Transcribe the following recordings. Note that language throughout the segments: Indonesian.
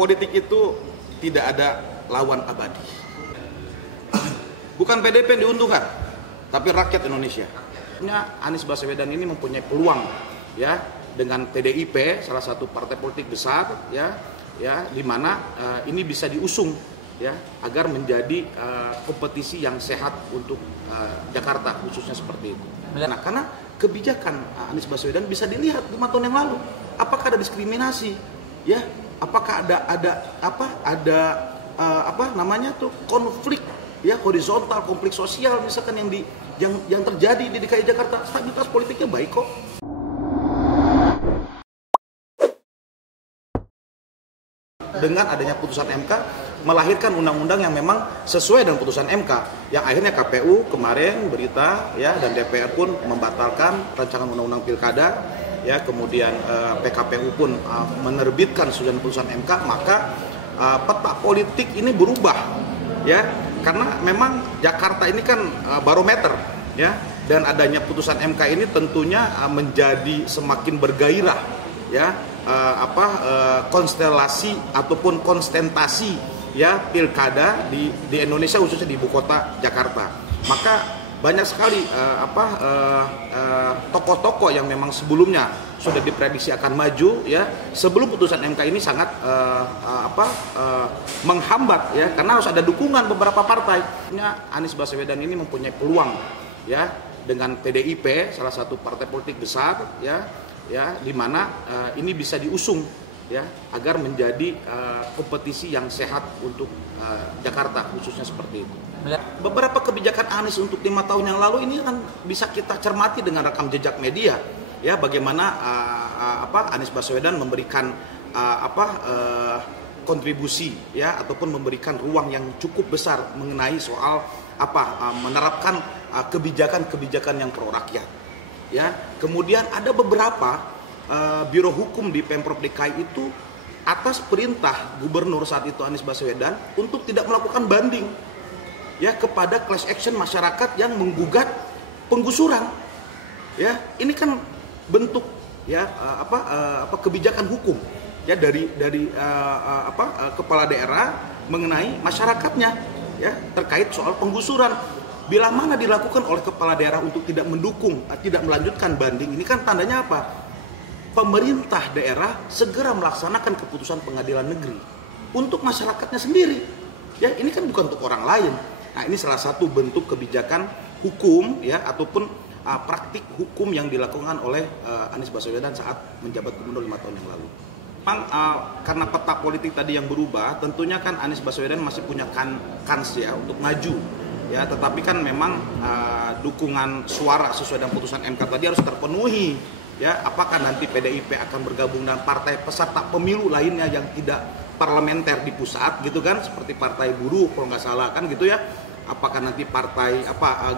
Politik itu tidak ada lawan abadi. Bukan PDP yang diuntungkan, tapi rakyat Indonesia. Anies Baswedan ini mempunyai peluang, ya, dengan PDIP, salah satu partai politik besar, ya, di mana ini bisa diusung, ya, agar menjadi kompetisi yang sehat untuk Jakarta, khususnya seperti itu. Nah, karena kebijakan Anies Baswedan bisa dilihat 5 tahun yang lalu, apakah ada diskriminasi, ya, apakah ada konflik, ya, horizontal, konflik sosial misalkan yang terjadi di DKI Jakarta. Stabilitas politiknya baik kok. Dengan adanya putusan MK melahirkan undang-undang yang memang sesuai dengan putusan MK, yang akhirnya KPU kemarin berita, ya, dan DPR pun membatalkan rancangan undang-undang pilkada, ya, kemudian PKPU pun menerbitkan surat putusan MK, maka peta politik ini berubah, ya, karena memang Jakarta ini kan barometer, ya, dan adanya putusan MK ini tentunya menjadi semakin bergairah, ya, konstelasi ataupun konstentasi, ya, pilkada di Indonesia, khususnya di ibu kota Jakarta. Maka banyak sekali tokoh-tokoh yang memang sebelumnya sudah diprediksi akan maju, ya, sebelum putusan MK ini sangat menghambat, ya, karena harus ada dukungan beberapa partai. Anies Baswedan ini mempunyai peluang, ya, dengan PDIP, salah satu partai politik besar, ya, di mana ini bisa diusung, ya, agar menjadi kompetisi yang sehat untuk Jakarta, khususnya seperti itu. Beberapa kebijakan Anies untuk 5 tahun yang lalu ini kan bisa kita cermati dengan rekam jejak media, ya, bagaimana Anies Baswedan memberikan kontribusi, ya, ataupun memberikan ruang yang cukup besar mengenai soal menerapkan kebijakan-kebijakan yang pro rakyat, ya. Kemudian ada beberapa biro hukum di Pemprov DKI itu atas perintah gubernur saat itu Anies Baswedan untuk tidak melakukan banding, ya, kepada class action masyarakat yang menggugat penggusuran, ya. Ini kan bentuk, ya, kebijakan hukum, ya, dari kepala daerah mengenai masyarakatnya, ya, terkait soal penggusuran. Bila mana dilakukan oleh kepala daerah untuk tidak mendukung, tidak melanjutkan banding, ini kan tandanya apa? Pemerintah daerah segera melaksanakan keputusan pengadilan negeri untuk masyarakatnya sendiri, ya. Ini kan bukan untuk orang lain. Nah, ini salah satu bentuk kebijakan hukum, ya, ataupun praktik hukum yang dilakukan oleh Anies Baswedan saat menjabat gubernur 5 tahun yang lalu. Memang karena peta politik tadi yang berubah, tentunya kan Anies Baswedan masih punya kans, ya, untuk maju, ya, tetapi kan memang dukungan suara sesuai dengan putusan MK tadi harus terpenuhi, ya. Apakah nanti PDIP akan bergabung dengan partai peserta pemilu lainnya yang tidak parlementer di pusat, gitu kan, seperti Partai Buruh kalau nggak salah kan, gitu, ya. Apakah nanti partai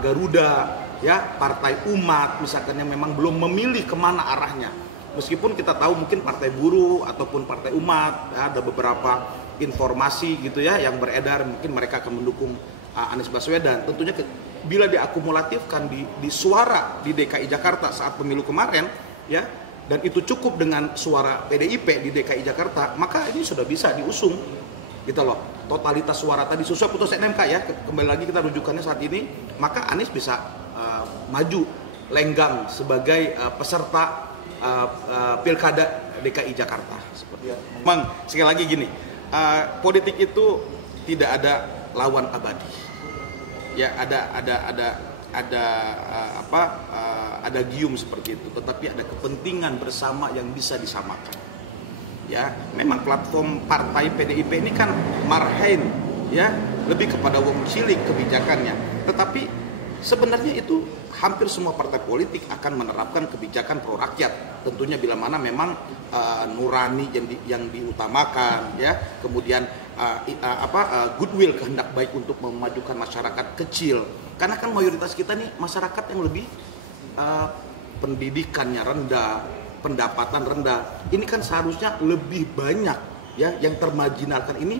Garuda, ya, Partai Umat misalkan, yang memang belum memilih kemana arahnya. Meskipun kita tahu mungkin Partai Buruh ataupun Partai Umat, ya, ada beberapa informasi, gitu, ya, yang beredar mungkin mereka akan mendukung Anies Baswedan. Tentunya bila diakumulatifkan di suara di DKI Jakarta saat pemilu kemarin, ya, dan itu cukup dengan suara PDIP di DKI Jakarta, maka ini sudah bisa diusung, gitu loh. Totalitas suara tadi sesuai putusan MK, ya, kembali lagi kita rujukannya saat ini, maka Anies bisa maju lenggang sebagai peserta pilkada DKI Jakarta. Seperti itu. Memang sekali lagi gini, politik itu tidak ada lawan abadi, ya, ada gium seperti itu, tetapi ada kepentingan bersama yang bisa disamakan, ya. Memang platform partai PDIP ini kan marhain, ya, lebih kepada wong cilik kebijakannya, tetapi sebenarnya itu hampir semua partai politik akan menerapkan kebijakan pro rakyat, tentunya bila mana memang nurani yang diutamakan, ya, kemudian goodwill, kehendak baik untuk memajukan masyarakat kecil, karena kan mayoritas kita nih masyarakat yang lebih pendidikannya rendah, pendapatan rendah. Ini kan seharusnya lebih banyak, ya, yang termarginalkan ini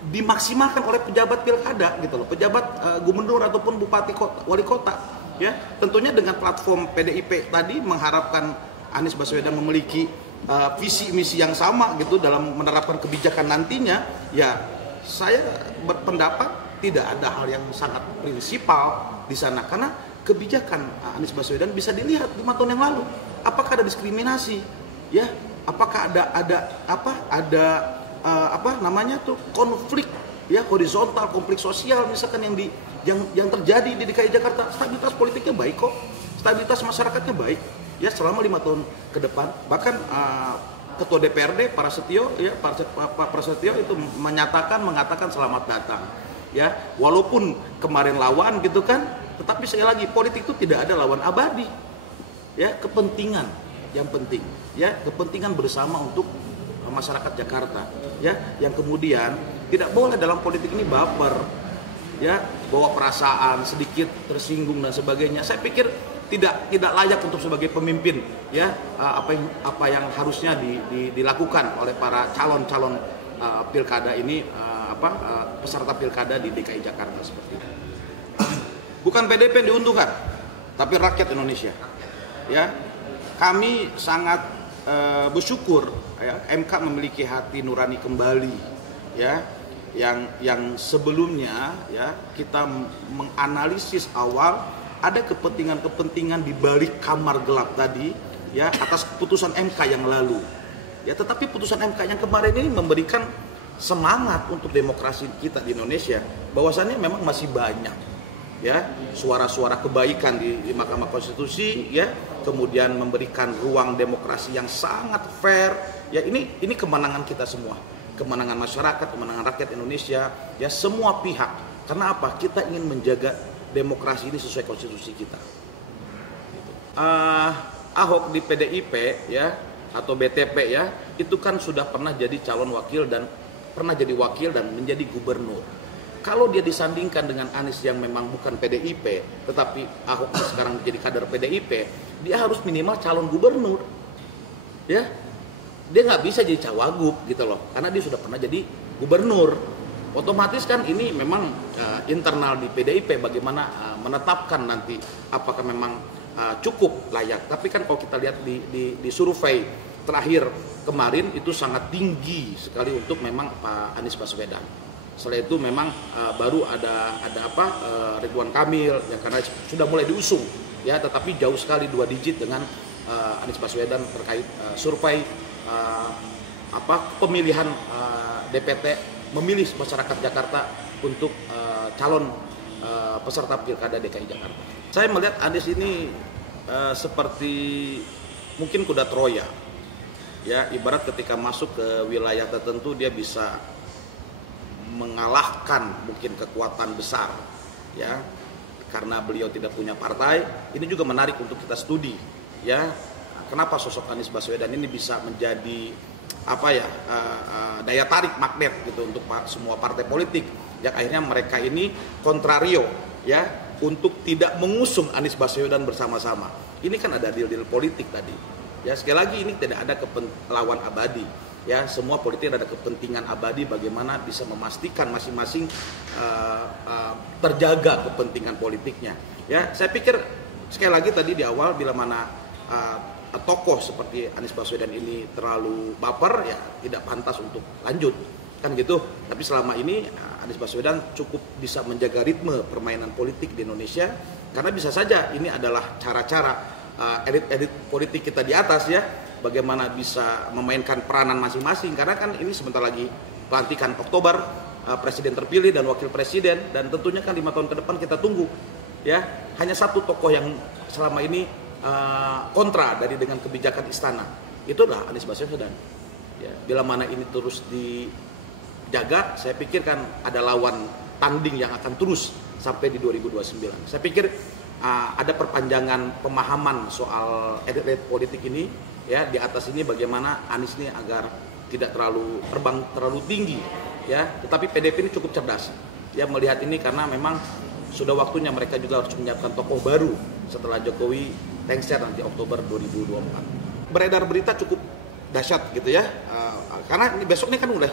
dimaksimalkan oleh pejabat pilkada, gitu loh, pejabat gubernur ataupun bupati kota, wali kota, ya. Tentunya dengan platform PDIP tadi mengharapkan Anies Baswedan memiliki visi misi yang sama gitu dalam menerapkan kebijakan nantinya, ya saya berpendapat tidak ada hal yang sangat prinsipal di sana, karena kebijakan Anies Baswedan bisa dilihat 5 tahun yang lalu. Apakah ada diskriminasi? Ya, apakah ada konflik ya horizontal, konflik sosial misalkan yang terjadi di DKI Jakarta? Stabilitas politiknya baik kok, stabilitas masyarakatnya baik ya selama 5 tahun ke depan. Bahkan Ketua DPRD Pak Prasetyo itu mengatakan selamat datang ya, walaupun kemarin lawan gitu kan, tetapi sekali lagi politik itu tidak ada lawan abadi ya, kepentingan yang penting ya, kepentingan bersama untuk masyarakat Jakarta ya, yang kemudian tidak boleh dalam politik ini baper ya, bawa perasaan sedikit tersinggung dan sebagainya. Saya pikir tidak layak untuk sebagai pemimpin ya, apa yang harusnya dilakukan oleh para calon pilkada ini, peserta pilkada di DKI Jakarta seperti itu. Bukan PDP yang diuntungkan, tapi rakyat Indonesia ya. Kami sangat bersyukur ya, MK memiliki hati nurani kembali ya, yang sebelumnya ya kita menganalisis awal ada kepentingan di balik kamar gelap tadi ya, atas putusan MK yang lalu ya, tetapi putusan MK yang kemarin ini memberikan semangat untuk demokrasi kita di Indonesia, bahwasannya memang masih banyak ya suara-suara kebaikan di Mahkamah Konstitusi ya, kemudian memberikan ruang demokrasi yang sangat fair ya. Ini kemenangan kita semua, kemenangan masyarakat, kemenangan rakyat Indonesia ya, semua pihak. Karena apa? Kita ingin menjaga demokrasi ini sesuai konstitusi kita. Ahok di PDIP ya, atau BTP ya, itu kan sudah pernah jadi calon wakil dan pernah jadi wakil dan menjadi gubernur. Kalau dia disandingkan dengan Anies yang memang bukan PDIP, tetapi Ahok sekarang menjadi kader PDIP, dia harus minimal calon gubernur ya. Dia nggak bisa jadi cawagup gitu loh, karena dia sudah pernah jadi gubernur. Otomatis kan ini memang internal di PDIP bagaimana menetapkan nanti apakah memang cukup layak. Tapi kan kalau kita lihat di survei terakhir kemarin itu sangat tinggi sekali untuk memang Pak Anies Baswedan. Setelah itu memang baru ada Ridwan Kamil ya, karena sudah mulai diusung ya, tetapi jauh sekali 2 digit dengan Anies Baswedan terkait survei pemilihan DPT, memilih masyarakat Jakarta untuk calon peserta pilkada DKI Jakarta. Saya melihat Anies ini seperti mungkin kuda Troya ya, ibarat ketika masuk ke wilayah tertentu dia bisa mengalahkan mungkin kekuatan besar ya, karena beliau tidak punya partai. Ini juga menarik untuk kita studi ya, kenapa sosok Anies Baswedan ini bisa menjadi daya tarik magnet gitu untuk semua partai politik yang akhirnya mereka ini kontrario ya untuk tidak mengusung Anies Baswedan bersama-sama. Ini kan ada deal-deal politik tadi ya, sekali lagi ini tidak ada lawan abadi ya, semua politik ada kepentingan abadi bagaimana bisa memastikan masing-masing terjaga kepentingan politiknya ya. Saya pikir sekali lagi tadi di awal bila mana tokoh seperti Anies Baswedan ini terlalu baper ya, tidak pantas untuk lanjut kan gitu. Tapi selama ini Anies Baswedan cukup bisa menjaga ritme permainan politik di Indonesia, karena bisa saja ini adalah cara-cara elit-elit politik kita di atas ya, bagaimana bisa memainkan peranan masing-masing. Karena kan ini sebentar lagi pelantikan Oktober, presiden terpilih dan wakil presiden, dan tentunya kan 5 tahun ke depan kita tunggu ya. Hanya satu tokoh yang selama ini kontra dengan kebijakan istana, itu adalah Anies Baswedan ya. Bila mana ini terus dijaga, saya pikir kan ada lawan tanding yang akan terus sampai di 2029. Saya pikir ada perpanjangan pemahaman soal elit politik ini ya, di atas ini bagaimana Anies ini agar tidak terbang terlalu tinggi ya. Tetapi PDIP ini cukup cerdas ya melihat ini, karena memang sudah waktunya mereka juga harus menyiapkan tokoh baru setelah Jokowi lengser nanti Oktober 2024. Beredar berita cukup dahsyat gitu ya, karena ini besok ini kan udah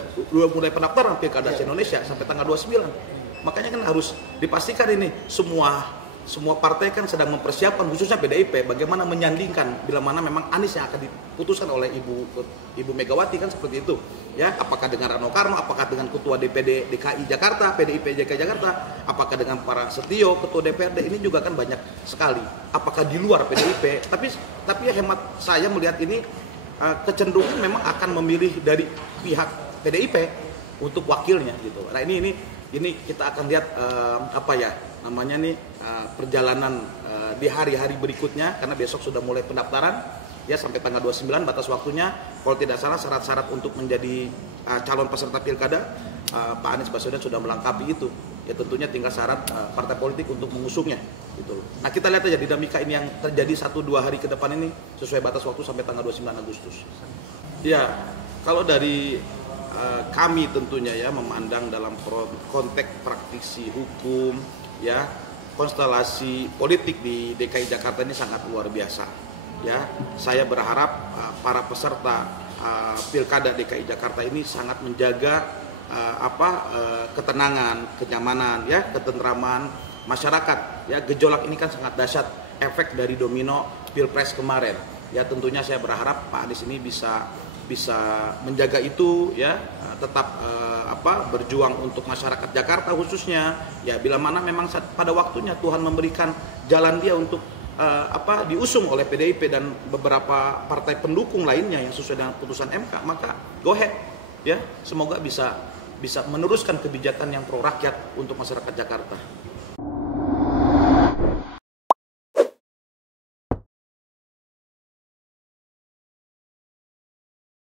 mulai pendaftaran pilkada Indonesia sampai tanggal 29. Makanya kan harus dipastikan ini semua semua partai kan sedang mempersiapkan, khususnya PDIP, bagaimana menyandingkan bila mana memang Anies yang akan diputuskan oleh Ibu Megawati, kan seperti itu. Ya, apakah dengan Rano Karno, apakah dengan Ketua DPD DKI Jakarta, PDIP DKI Jakarta, apakah dengan para Setio, Ketua DPRD, ini juga kan banyak sekali. Apakah di luar PDIP? Tapi hemat saya melihat ini kecenderungan memang akan memilih dari pihak PDIP untuk wakilnya gitu. Nah ini kita akan lihat perjalanan di hari-hari berikutnya, karena besok sudah mulai pendaftaran ya sampai tanggal 29 batas waktunya. Kalau tidak salah syarat-syarat untuk menjadi calon peserta pilkada, Pak Anies Baswedan sudah melengkapi itu. Ya tentunya tinggal syarat partai politik untuk mengusungnya gitu. Nah, kita lihat aja dinamika ini yang terjadi 1-2 hari ke depan ini sesuai batas waktu sampai tanggal 29 Agustus. Ya, kalau dari kami tentunya ya memandang dalam konteks praktisi hukum ya, konstelasi politik di DKI Jakarta ini sangat luar biasa ya. Saya berharap para peserta pilkada DKI Jakarta ini sangat menjaga ketenangan, kenyamanan ya, ketentraman masyarakat ya. Gejolak ini kan sangat dahsyat, efek dari domino Pilpres kemarin ya. Tentunya saya berharap Pak Anies ini bisa menjaga itu ya, tetap berjuang untuk masyarakat Jakarta khususnya ya. Bila mana memang pada waktunya Tuhan memberikan jalan dia untuk diusung oleh PDIP dan beberapa partai pendukung lainnya yang sesuai dengan putusan MK, maka go ahead ya. Semoga bisa meneruskan kebijakan yang pro rakyat untuk masyarakat Jakarta.